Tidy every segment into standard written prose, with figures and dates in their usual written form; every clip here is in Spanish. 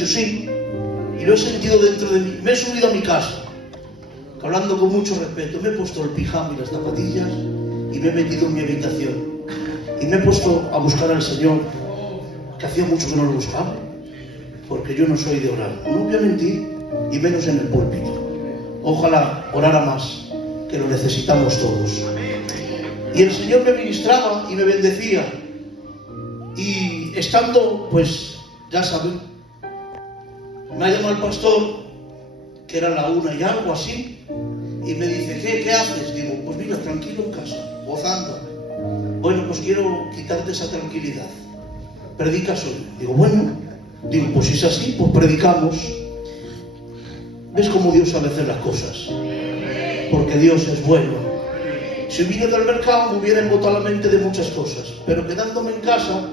Yo sí, y lo he sentido dentro de mí. Me he subido a mi casa, hablando con mucho respeto. Me he puesto el pijama y las zapatillas y me he metido en mi habitación. Y me he puesto a buscar al Señor, que hacía mucho que no lo buscaba, porque yo no soy de orar. No voy a mentir, y menos en el púlpito. Ojalá orara más, que lo necesitamos todos. Y el Señor me ministraba y me bendecía. Y estando, pues, ya saben, me ha llamado el pastor, que era la 1 y algo así, y me dice, ¿qué haces? Digo, pues mira, tranquilo en casa, gozando. Bueno, pues quiero quitarte esa tranquilidad. ¿Predicas hoy? Digo, bueno. Digo, pues si es así, pues predicamos. ¿Ves cómo Dios sabe hacer las cosas? Porque Dios es bueno. Si hubiera ido al mercado, me hubiera embotado la mente de muchas cosas. Pero quedándome en casa,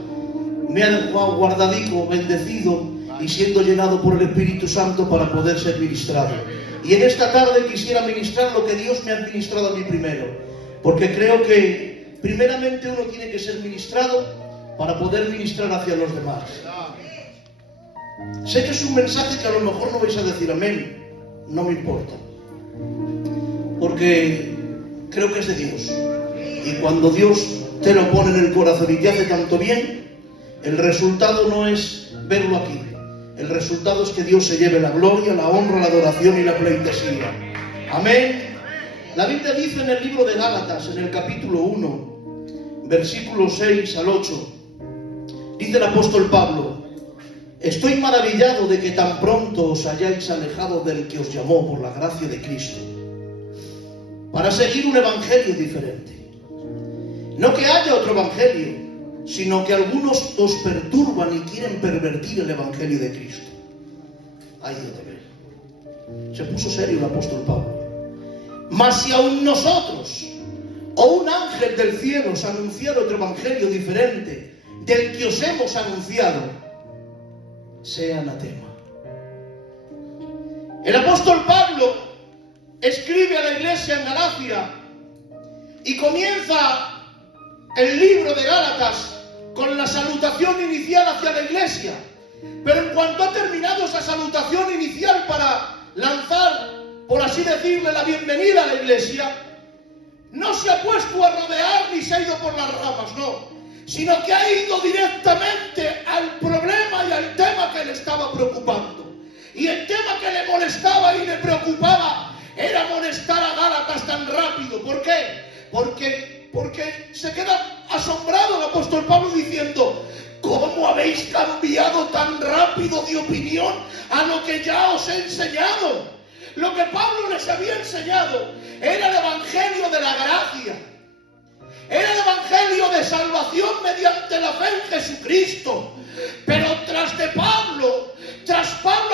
me ha dejado guardadico, bendecido y siendo llenado por el Espíritu Santo para poder ser ministrado. Y en esta tarde quisiera ministrar lo que Dios me ha ministrado a mí primero. Porque creo que primeramente uno tiene que ser ministrado para poder ministrar hacia los demás. Sé que es un mensaje que a lo mejor no vais a decir amén. No me importa. Porque creo que es de Dios. Y cuando Dios te lo pone en el corazón y te hace tanto bien, el resultado no es verlo aquí. El resultado es que Dios se lleve la gloria, la honra, la adoración y la pleitesía. Amén. La Biblia dice en el libro de Gálatas, en el capítulo 1, versículos 6 al 8, dice el apóstol Pablo: estoy maravillado de que tan pronto os hayáis alejado del que os llamó por la gracia de Cristo, para seguir un evangelio diferente. No que haya otro evangelio, sino que algunos os perturban y quieren pervertir el evangelio de Cristo. Ahí de ver. Se puso serio el apóstol Pablo. Mas si aún nosotros o un ángel del cielo os anunciara otro evangelio diferente del que os hemos anunciado, sea anatema. El apóstol Pablo escribe a la iglesia en Galacia y comienza el libro de Gálatas con la salutación inicial hacia la iglesia. Pero en cuanto ha terminado esa salutación inicial para lanzar, por así decirle, la bienvenida a la iglesia, no se ha puesto a rodear ni se ha ido por las ramas, no, sino que ha ido directamente al problema y al tema que le estaba preocupando. Y el tema que le molestaba y le preocupaba era molestar a Gálatas tan rápido. ¿Por qué? Porque se queda asombrado el apóstol Pablo diciendo: ¿cómo habéis cambiado tan rápido de opinión a lo que ya os he enseñado? Lo que Pablo les había enseñado era el evangelio de la gracia. Era el evangelio de salvación mediante la fe en Jesucristo. Pero tras Pablo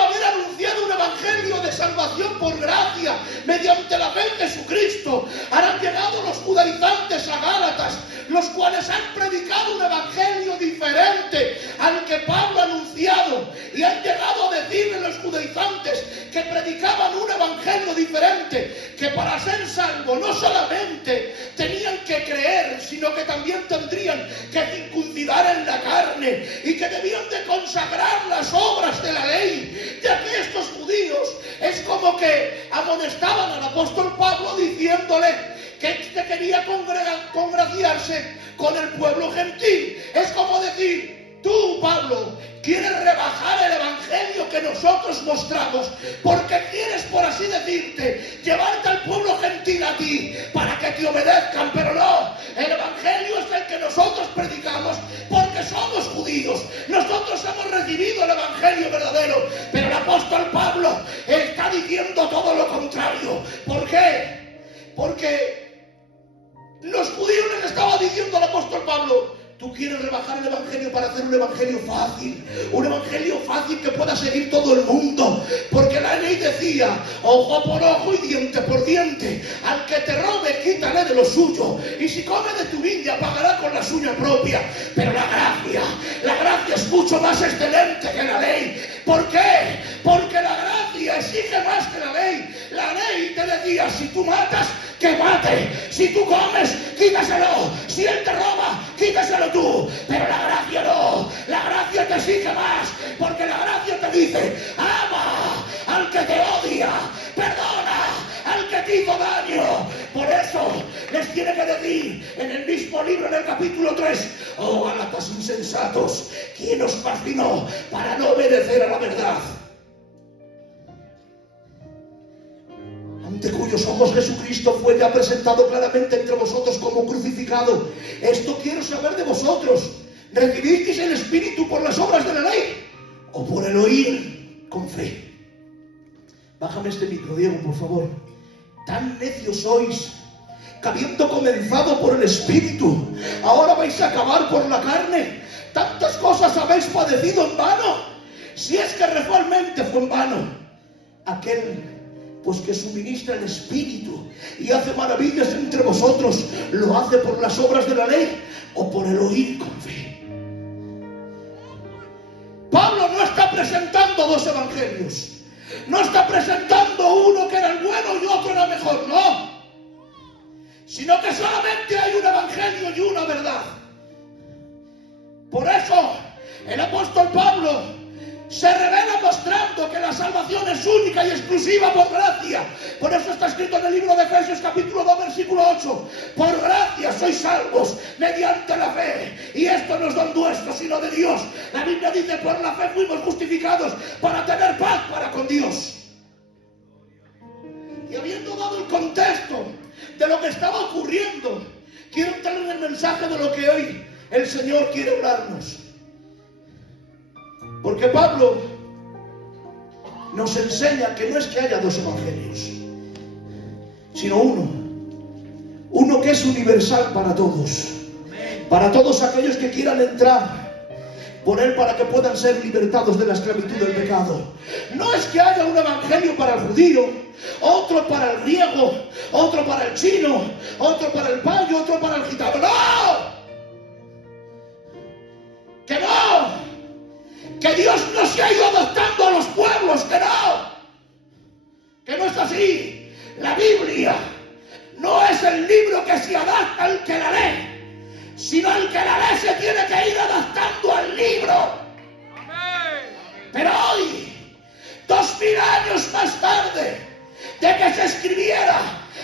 haber anunciado un evangelio de salvación por gracia mediante la fe en Jesucristo, han llegado los judaizantes a Gálatas, los cuales han predicado un evangelio diferente al que Pablo ha anunciado, y han llegado a decirle a los judaizantes que predicaban un evangelio diferente, que para ser salvo no solamente tenían que creer, sino que también tendrían que circuncidar en la carne y que debían de consagrar las obras de la ley, ya que estos judíos es como que amonestaban al apóstol Pablo diciéndole que quería congraciarse con el pueblo gentil. Es como decir: tú, Pablo, quieres rebajar el evangelio que nosotros mostramos porque quieres, por así decirte, llevarte al pueblo gentil a ti para que te obedezcan, pero no, el evangelio es el que nosotros predicamos porque somos judíos, nosotros hemos recibido el evangelio verdadero. Pero el apóstol Pablo está diciendo todo lo contrario. ¿Por qué? Porque los judíos les estaba diciendo al apóstol Pablo: tú quieres rebajar el evangelio para hacer un evangelio fácil que pueda seguir todo el mundo, porque la ley decía: ojo por ojo y diente por diente, al que te robe quítale de lo suyo, y si come de tu viña pagará con la suya propia. Pero la gracia es mucho más excelente que la ley. ¿Por qué? Porque la gracia exige más que la ley. La ley te decía: si tú matas, que mate. Si tú comes, quítaselo. Si él te roba, quítaselo tú. Pero la gracia no. La gracia te exige más. Porque la gracia te dice: ama al que te odia, perdona al que te hizo daño. Por eso les tiene que decir en el mismo libro, en el capítulo 3: oh Gálatas insensatos, ¿quién os fascinó para no obedecer a la verdad? Ante cuyos ojos Jesucristo fue ya presentado claramente entre vosotros como crucificado. Esto quiero saber de vosotros: ¿recibisteis el Espíritu por las obras de la ley o por el oír con fe? Bájame este micro, Diego, por favor. Tan necios sois, que habiendo comenzado por el Espíritu, ahora vais a acabar por la carne. Tantas cosas habéis padecido en vano, si es que realmente fue en vano. Aquel pues que suministra el Espíritu y hace maravillas entre vosotros, ¿lo hace por las obras de la ley o por el oír con fe? Pablo no está presentando dos evangelios. No está presentando uno que era el bueno y otro era mejor, no. Sino que solamente hay un evangelio y una verdad. Por eso el apóstol Pablo se revela mostrando que la salvación es única y exclusiva por gracia. Por eso está escrito en el libro de Efesios capítulo 2 versículo 8: por gracia sois salvos mediante la fe, y esto no es don nuestro sino de Dios. La Biblia dice: por la fe fuimos justificados para tener paz para con Dios. Y habiendo dado el contexto de lo que estaba ocurriendo, quiero entrar en el mensaje de lo que hoy el Señor quiere hablarnos. Porque Pablo nos enseña que no es que haya dos evangelios, sino uno. Uno que es universal para todos. Para todos aquellos que quieran entrar por él para que puedan ser libertados de la esclavitud del pecado. No es que haya un evangelio para el judío, otro para el griego, otro para el chino, otro para el payo, otro para el gitano. ¡No! ¡Que no! Que Dios no se ha ido adaptando a los pueblos, que no es así. La Biblia no es el libro que se adapta al que la lee, sino el que la lee se tiene que ir adaptando al libro. Pero hoy, 2000 años más tarde de que se escribiera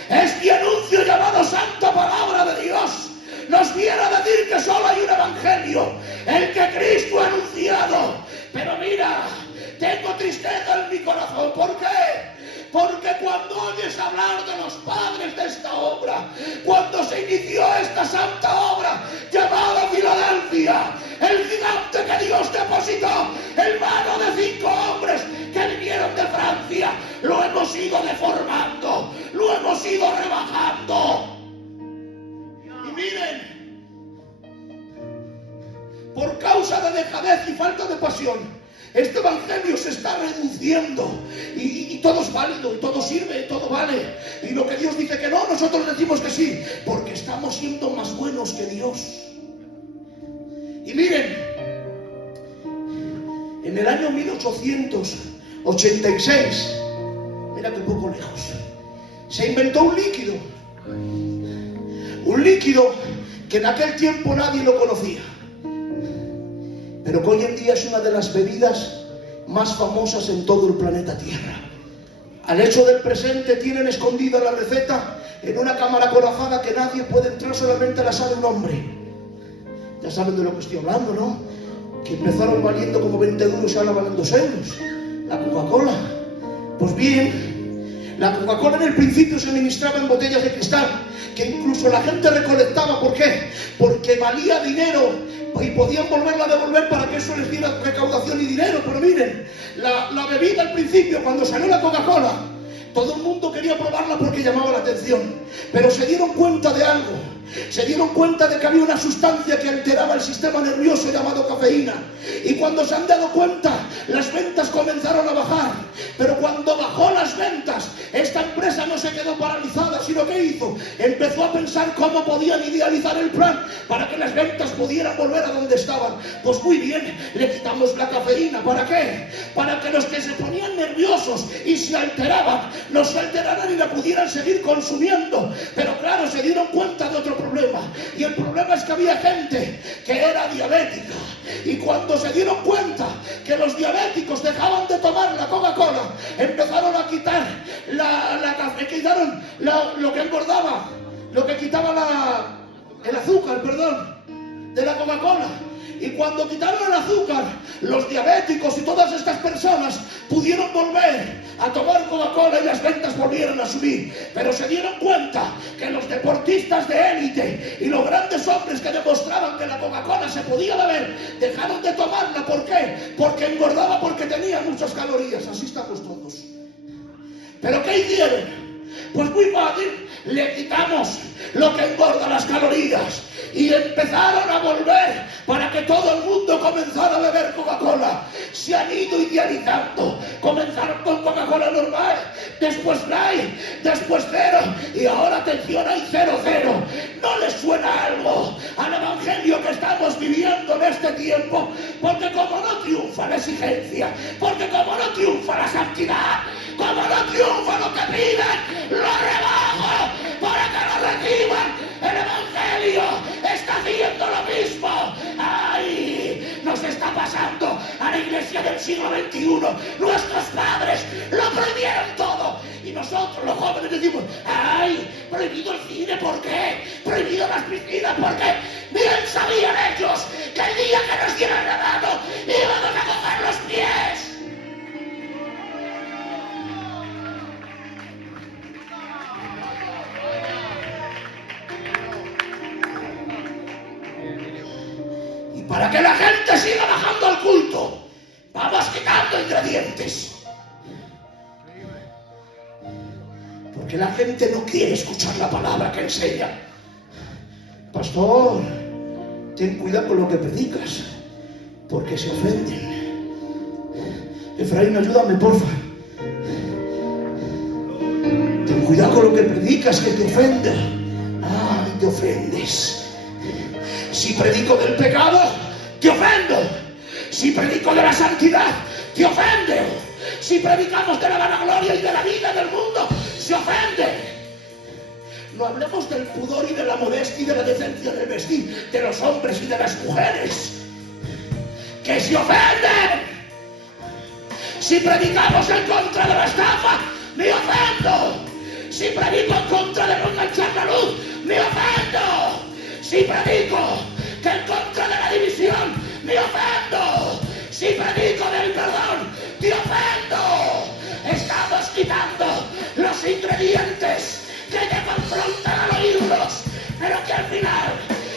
este anuncio llamado Santa Palabra de Dios, nos viene a decir que solo hay un evangelio, el que Cristo ha anunciado. Pero mira, tengo tristeza en mi corazón. ¿Por qué? Porque cuando oyes hablar de los padres de esta obra, cuando se inició esta santa obra llamada Filadelfia, el gigante que Dios depositó en mano de 5 hombres que vinieron de Francia, lo hemos ido deformando, lo hemos ido rebajando. Y miren, por causa de dejadez y falta de pasión, este evangelio se está reduciendo y todo es válido, y todo sirve, y todo vale. Y lo que Dios dice que no, nosotros decimos que sí, porque estamos siendo más buenos que Dios. Y miren, en el año 1886, mira que poco lejos, se inventó un líquido que en aquel tiempo nadie lo conocía, pero que hoy en día es una de las bebidas más famosas en todo el planeta Tierra. Al hecho del presente tienen escondida la receta en una cámara corazada que nadie puede entrar, solamente la sabe un hombre. Ya saben de lo que estoy hablando, ¿no? Que empezaron valiendo como 20 duros y ahora valen 2 euros. La Coca-Cola. Pues bien, la Coca-Cola en el principio se administraba en botellas de cristal, que incluso la gente recolectaba. ¿Por qué? Porque valía dinero y podían volverla a devolver para que eso les diera recaudación y dinero. Pero miren, la bebida al principio, cuando salió la Coca-Cola, todo el mundo quería probarla porque llamaba la atención, pero se dieron cuenta de algo. Se dieron cuenta de que había una sustancia que alteraba el sistema nervioso llamado cafeína. Y cuando se han dado cuenta, las ventas comenzaron a bajar. Pero cuando bajó las ventas, esta empresa no se quedó paralizada, sino que hizo, empezó a pensar cómo podían idealizar el plan para que las ventas pudieran volver a donde estaban. Pues muy bien, le quitamos la cafeína. ¿Para qué? Para que los que se ponían nerviosos y se alteraban, no se alteraran y la pudieran seguir consumiendo. Pero claro, se dieron cuenta de otro problema. Y el problema es que había gente que era diabética. Y cuando se dieron cuenta que los diabéticos dejaban de tomar la Coca-Cola, empezaron a quitar quitaron lo que engordaba, lo que quitaba el azúcar, de la Coca-Cola. Y cuando quitaron el azúcar, los diabéticos y todas estas personas pudieron volver a tomar Coca-Cola y las ventas volvieron a subir. Pero se dieron cuenta que los deportistas de élite y los grandes hombres que demostraban que la Coca-Cola se podía beber, dejaron de tomarla. ¿Por qué? Porque engordaba, porque tenía muchas calorías. Así estamos todos. ¿Pero qué hicieron? Pues muy fácil, le quitamos lo que engorda, las calorías, y empezaron a volver para que todo el mundo comenzara a beber Coca-Cola. Se han ido idealizando. Comenzaron con Coca-Cola normal, después Light, después Cero, y ahora atención, hay 0,0. ¿No les suena algo al evangelio que estamos viviendo en este tiempo? Porque como no triunfa la exigencia, porque como no triunfa la santidad, como no triunfa lo que piden, lo rebajo para que lo reciban. El evangelio está haciendo lo mismo. ¡Ay! Nos está pasando a la iglesia del siglo XXI. Nuestros padres lo prohibieron todo. Y nosotros, los jóvenes, decimos: ¡ay! Prohibido el cine, ¿por qué? Prohibido las piscinas, ¿por qué? Bien sabían ellos que el día que nos dieran la mano íbamos a coger los pies. Para que la gente siga bajando al culto, vamos quitando ingredientes. Porque la gente no quiere escuchar la palabra que enseña. Pastor, ten cuidado con lo que predicas, porque se ofenden. Efraín, ayúdame, porfa. Ten cuidado con lo que predicas, que te ofenda. Ay, te ofendes. Si predico del pecado, te ofendo. Si predico de la santidad, te ofende. Si predicamos de la vanagloria y de la vida del mundo, se ofende. No hablemos del pudor y de la modestia y de la decencia del vestir de los hombres y de las mujeres, que se ofenden. Si predicamos en contra de la estafa, me ofendo. Si predico en contra de no enganchar la luz, me ofendo. Si predico que en contra de la división, me ofendo. Si predico del perdón, te ofendo. Estamos quitando los ingredientes que te confrontan al oírlos, pero que al final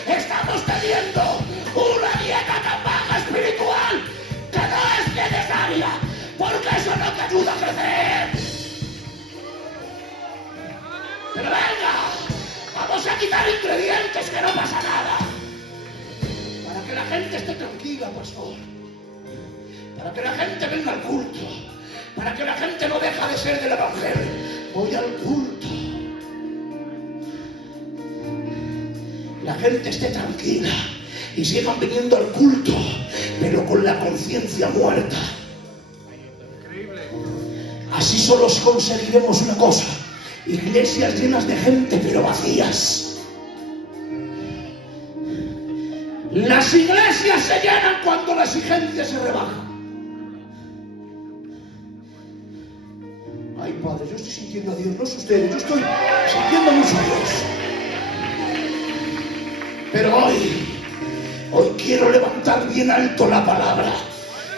estamos teniendo una dieta tan baja espiritual que no es necesaria, porque eso no te ayuda a crecer. Pero venga, vamos a quitar ingredientes, que no pasa nada. Para que la gente esté tranquila, pastor. Para que la gente venga al culto. Para que la gente no deja de ser del evangelio. Voy al culto. La gente esté tranquila y sigan viniendo al culto, pero con la conciencia muerta. Así solo conseguiremos una cosa: iglesias llenas de gente pero vacías. Las iglesias se llenan cuando la exigencia se rebaja. Ay, Padre, yo estoy sintiendo a Dios, no sé ustedes, yo estoy sintiendo mucho a Dios. Pero hoy quiero levantar bien alto la palabra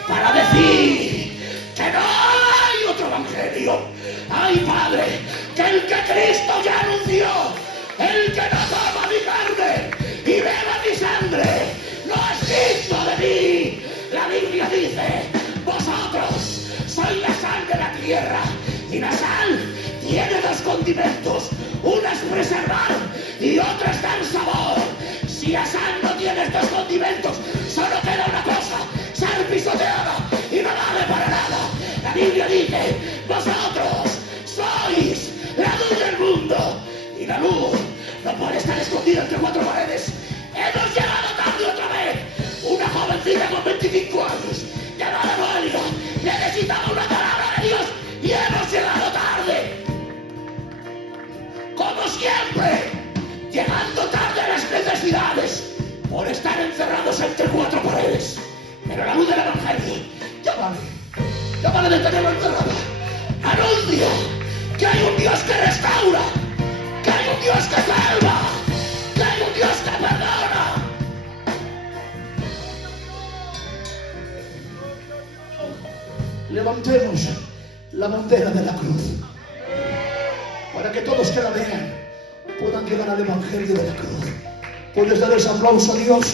para decir que no hay otro evangelio. Ay, Padre, que el que Cristo ya anunció, el que no toma mi carne y beba mi sangre, no es digno de mí. La Biblia dice: vosotros sois la sal de la tierra, y la sal tiene dos condimentos: una es preservar y otra es dar sabor. Si la sal no tiene estos condimentos, solo queda una cosa: sal pisoteada y no vale para nada. La Biblia dice: vosotros sois la luz del mundo, y la luz no puede estar escondida entre cuatro paredes. Hemos llegado tarde otra vez. Una jovencita con 25 años llamada Noelia necesitaba una palabra de Dios y hemos llegado tarde. Como siempre, llegando tarde la luz del Evangelio. Ya vale de tenerlo enterrado. Anuncia que hay un Dios que restaura, que hay un Dios que salva, que hay un Dios que perdona. Levantemos la bandera de la cruz para que todos que la vean puedan llegar al Evangelio de la cruz. ¿Puedes dar ese aplauso a Dios?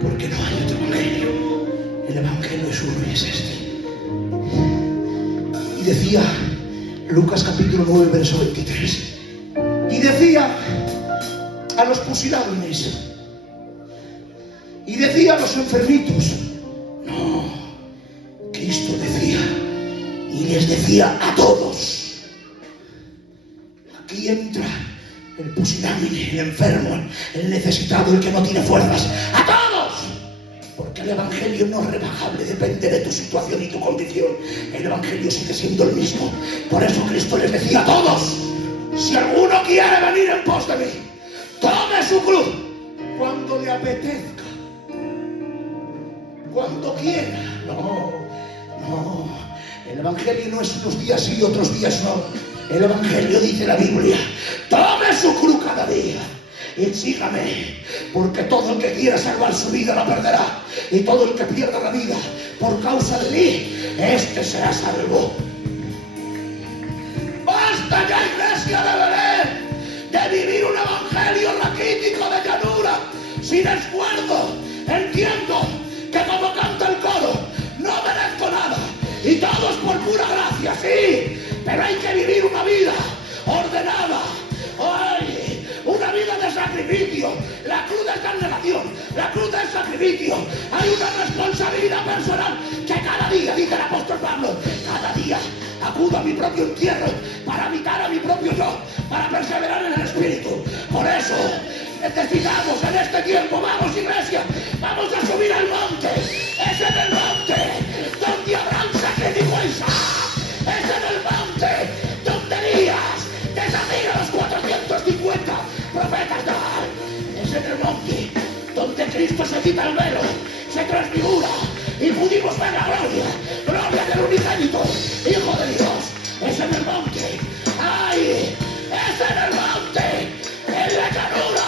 Porque no hay otro evangelio. El evangelio es uno y es este. Y decía Lucas capítulo 9 verso 23. Y decía a los pusilánimes, y decía a los enfermitos. No, Cristo decía, y les decía a todos. Aquí entra el pusilánime, el enfermo, el necesitado, el que no tiene fuerzas. ¡A todos! Porque el evangelio no es rebajable, depende de tu situación y tu condición. El evangelio sigue siendo el mismo. Por eso Cristo les decía a todos: si alguno quiere venir en pos de mí, tome su cruz cuando le apetezca, cuando quiera. No. El evangelio no es unos días sí y otros días no. El evangelio, dice la Biblia, tome su cruz cada día y sígame, porque todo el que quiera salvar su vida la perderá, y todo el que pierda la vida por causa de mí, este será salvo. Basta ya, iglesia de Belén, de vivir un evangelio raquítico de llanura, sin esfuerzo. Entiendo que como canta el coro, no merezco nada y todo es por pura gracia, sí, pero hay que vivir una vida ordenada. ¡Ay! Una vida de sacrificio. La cruz es abnegación, la cruz es sacrificio. Hay una responsabilidad personal que cada día, dice el apóstol Pablo, cada día acudo a mi propio entierro para evitar a mi propio yo, para perseverar en el Espíritu. Por eso necesitamos en este tiempo, vamos iglesia, vamos a subir al monte. Es en el monte donde Abraham sacrificó a Isaac. Es en el monte donde Elías desafía a los 450 profetas de Baal. Es en el monte donde Cristo se quita el velo, se transfigura y pudimos ver la gloria del unigénito Hijo de Dios. Es en el monte, ¡ay! Es en el monte, en la llanura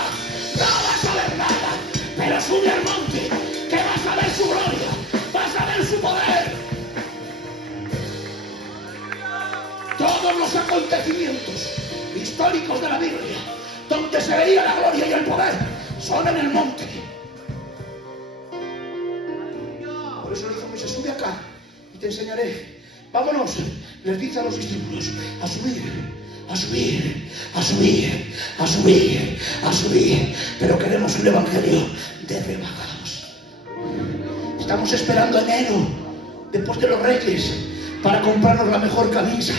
no vas a ver nada, pero sube al monte que vas a ver su gloria, vas a ver su poder. Todos los acontecimientos históricos de la Biblia donde se veía la gloria y el poder son en el monte. Por eso le dijo Moisés: sube acá y te enseñaré. Vámonos, les dice a los discípulos, a subir, a subir, a subir, a subir, a subir. Pero queremos un evangelio de rebajados. Estamos esperando enero, después de los Reyes, para comprarnos la mejor camisa,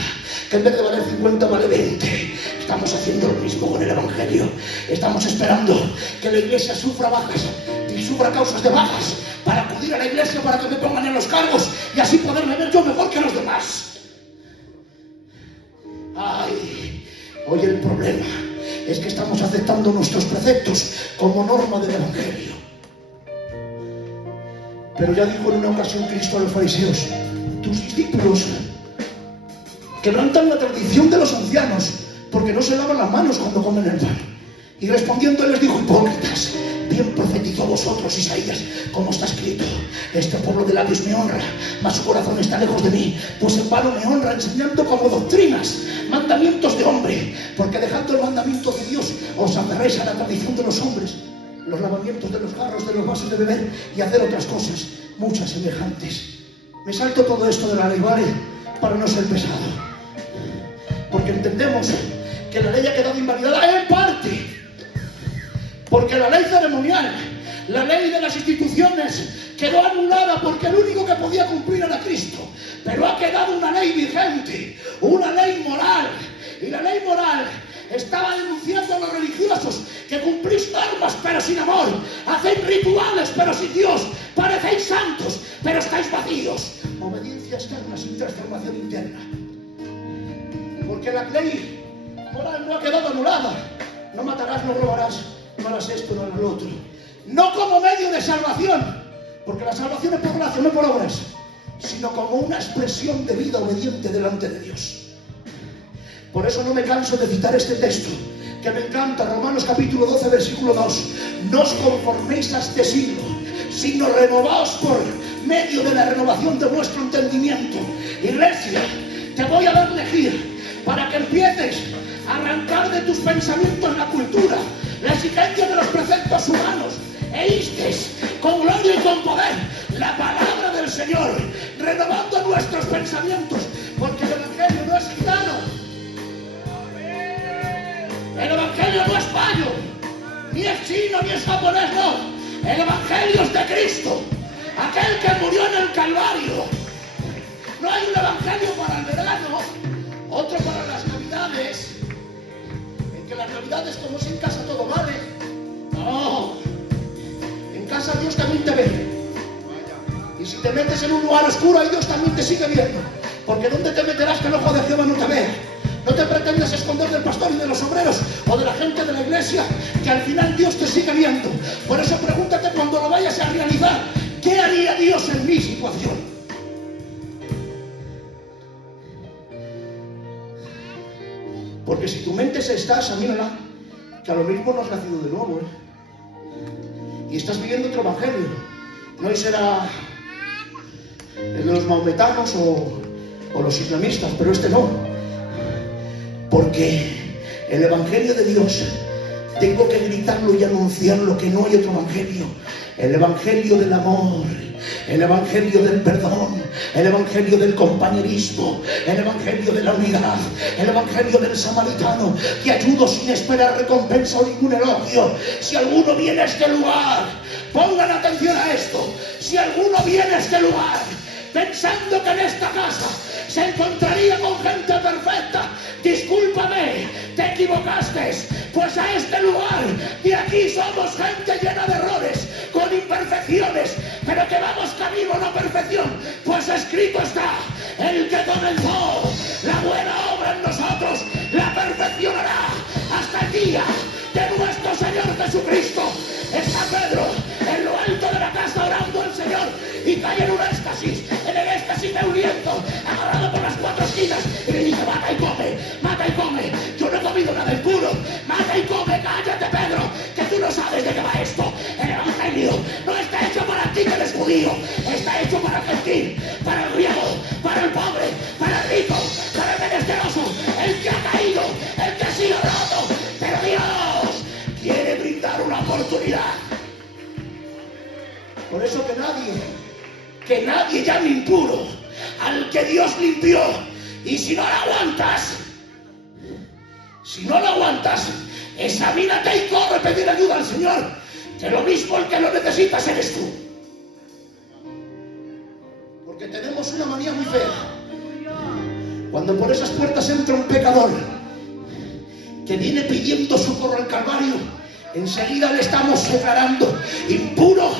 que en vez de valer 50 vale 20. Estamos haciendo lo mismo con el evangelio. Estamos esperando que la iglesia sufra bajas y sufra causas de bajas para acudir a la iglesia, para que me pongan en los cargos y así poderme ver yo mejor que los demás. Ay, hoy el problema es que estamos aceptando nuestros preceptos como norma del evangelio. Pero ya dijo en una ocasión Cristo a los fariseos: tus discípulos quebrantan la tradición de los ancianos porque no se lavan las manos cuando comen el pan. Y respondiendo él les dijo: hipócritas, bien profetizó vosotros Isaías, como está escrito: este pueblo de labios me honra, mas su corazón está lejos de mí, pues en vano me honra, enseñando como doctrinas mandamientos de hombre, porque dejando el mandamiento de Dios os aferráis a la tradición de los hombres, los lavamientos de los jarros, de los vasos de beber y hacer otras cosas, muchas semejantes. Me salto todo esto de la ley, ¿vale? Para no ser pesado, porque entendemos que la ley ha quedado invalidada en parte, porque la ley ceremonial, la ley de las instituciones quedó anulada porque el único que podía cumplir era Cristo. Pero ha quedado una ley vigente, una ley moral, y la ley moral estaba denunciando a los religiosos que cumplís normas pero sin amor, hacéis rituales pero sin Dios, parecéis santos pero estáis vacíos. Obediencia externa sin transformación interna. Porque la ley moral no ha quedado anulada. No matarás, no robarás, no harás esto, no harás lo otro. No como medio de salvación, porque la salvación es por gracia, no por obras, sino como una expresión de vida obediente delante de Dios. Por eso no me canso de citar este texto, que me encanta, Romanos capítulo 12, versículo 2. No os conforméis a este siglo, sino renovaos por medio de la renovación de vuestro entendimiento. Iglesia, te voy a dar elegir para que empieces a arrancar de tus pensamientos la cultura, la exigencia de los preceptos humanos, e instes con gloria y con poder la palabra del Señor, renovando nuestros pensamientos, porque el Evangelio no es gitano, el Evangelio no es payo, ni es chino, ni es japonés, no. El Evangelio es de Cristo, aquel que murió en el Calvario. No hay un Evangelio para el verano, otro para las Navidades, en que las Navidades, como es en casa, todo vale. No, en casa Dios también te ve. Y si te metes en un lugar oscuro, ahí Dios también te sigue viendo. Porque ¿dónde te meterás que el ojo de Jehová no te vea? No te pretendas esconder del pastor y de los obreros o de la gente de la iglesia, que al final Dios te sigue viendo. Por eso pregúntate cuando lo vayas a realizar, ¿qué haría Dios en mi situación? Porque si tu mente se está, examínala, que a lo mismo no has nacido de nuevo, y estás viviendo otro evangelio. No será el de los maometanos o los islamistas, pero este no. Porque el evangelio de Dios tengo que gritarlo y anunciarlo, que no hay otro evangelio. El evangelio del amor, el evangelio del perdón, el evangelio del compañerismo, el evangelio de la unidad, el evangelio del samaritano, que ayudo sin esperar recompensa o ningún elogio. Si alguno viene a este lugar, pongan atención a esto, si alguno viene a este lugar pensando que en esta casa se encontraría con gente perfecta, discúlpame, te equivocaste, pues a este lugar de aquí somos gente llena de errores, con imperfecciones, pero que vamos camino a la perfección, pues escrito está: el que comenzó la buena obra en nosotros la perfeccionará hasta el día de nuestro Señor Jesucristo. Está Pedro en lo alto de la casa orando al Señor y cae en un éxtasis, en el éxtasis de un lienzo, agarrado por las cuatro esquinas, y le dice: mata y come, mata y come, yo no he comido nada impuro, mata y come, cállate Pedro, que tú no sabes de qué va esto. El evangelio no está hecho para ti que eres judío, está hecho para el gentil, para el griego, para el pobre, para el rico, para el menesteroso, el que ha caído, el que ha sido roto, pero Dios quiere brindar una oportunidad. Por eso que nadie llame impuro al que Dios limpió. Y si no lo aguantas, examínate y corre a pedir ayuda al Señor, que lo mismo el que lo necesitas eres tú. Porque tenemos una manía muy fea. Cuando por esas puertas entra un pecador que viene pidiendo socorro al Calvario, enseguida le estamos declarando impuro,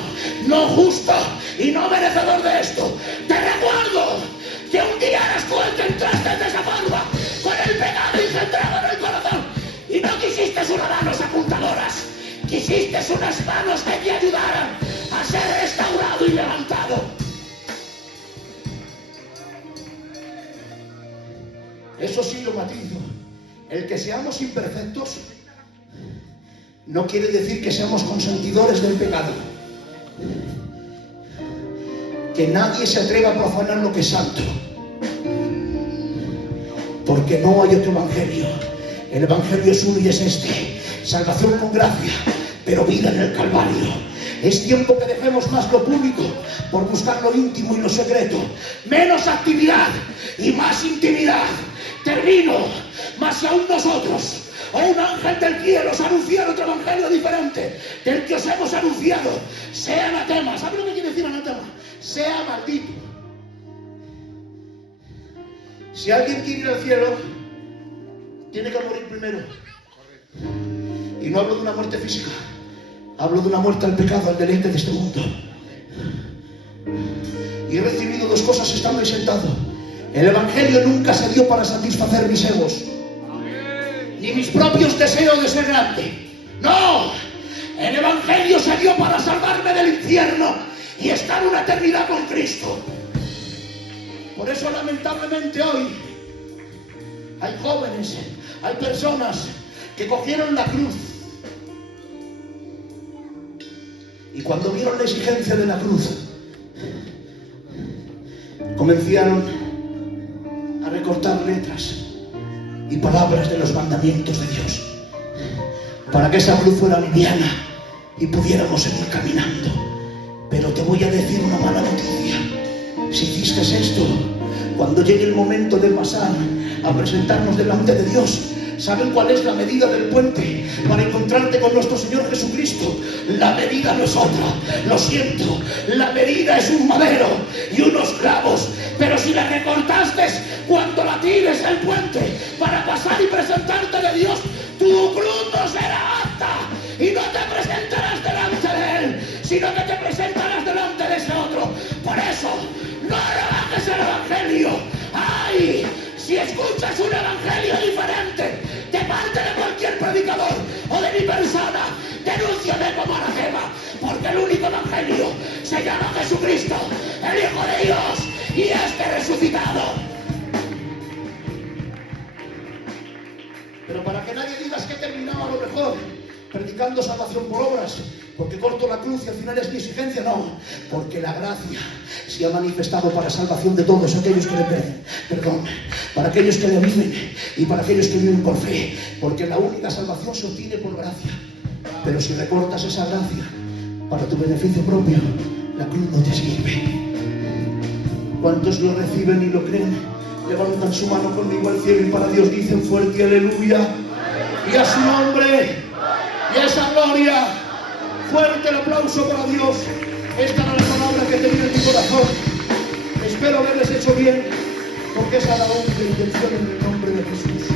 no justo y no merecedor de esto. Te recuerdo que un día eras tú el que entraste de esa forma, con el pecado engendrado en el corazón, y no quisiste unas manos apuntadoras, quisiste unas manos que te ayudaran a ser restaurado y levantado. Eso sí lo matizo. El que seamos imperfectos no quiere decir que seamos consentidores del pecado. Que nadie se atreva a profanar lo que es santo, porque no hay otro evangelio. El evangelio es uno y es este: salvación con gracia, pero vida en el Calvario. Es tiempo que dejemos más lo público por buscar lo íntimo y lo secreto. Menos actividad y más intimidad. Termino. Más si aún nosotros o un ángel del cielo os anunciar otro evangelio diferente del que os hemos anunciado, sea anatema. ¿Sabe lo que quiere decir anatema? Sea maldito. Si alguien quiere ir al cielo, tiene que morir primero. Y no hablo de una muerte física, hablo de una muerte al pecado, al deleite de este mundo. Y he recibido dos cosas estando ahí sentado. El Evangelio nunca se dio para satisfacer mis egos, ni mis propios deseos de ser grande. No, el Evangelio se dio para salvarme del infierno y estar una eternidad con Cristo. Por eso lamentablemente hoy hay jóvenes, hay personas que cogieron la cruz y cuando vieron la exigencia de la cruz comenzaron a recortar letras y palabras de los mandamientos de Dios para que esa cruz fuera liviana y pudiéramos seguir caminando. Pero te voy a decir una mala noticia. Si hiciste esto, cuando llegue el momento de pasar a presentarnos delante de Dios, ¿saben cuál es la medida del puente para encontrarte con nuestro Señor Jesucristo? La medida no es otra, lo siento, la medida es un madero y unos clavos, pero si la recortaste cuando la tires el puente para pasar y presentarte de Dios, tu cruz no será apta y no te presentarás delante de Él, sino que te presentarás delante de ese otro. Por eso, no rebajes el Evangelio. ¡Ay! Si escuchas un evangelio diferente de parte de cualquier predicador o de mi persona, denúnciame como anatema, porque el único evangelio se llama Jesucristo, el Hijo de Dios, y este resucitado. Pero para que nadie digas que he terminado a lo mejor predicando salvación por obras, porque corto la cruz y al final es mi exigencia, no, porque la gracia se ha manifestado para salvación de todos aquellos que le perdón, para aquellos que le viven y para aquellos que viven por fe, porque la única salvación se obtiene por gracia. Pero si recortas esa gracia para tu beneficio propio, la cruz no te sirve. ¿Cuántos lo reciben y lo creen? Levantan su mano conmigo al cielo y para Dios dicen fuerte aleluya, y a su nombre y a esa gloria. Fuerte el aplauso para Dios. Esta era la palabra que tenía en mi corazón. Espero haberles hecho bien, porque esa era la única intención en el nombre de Jesús.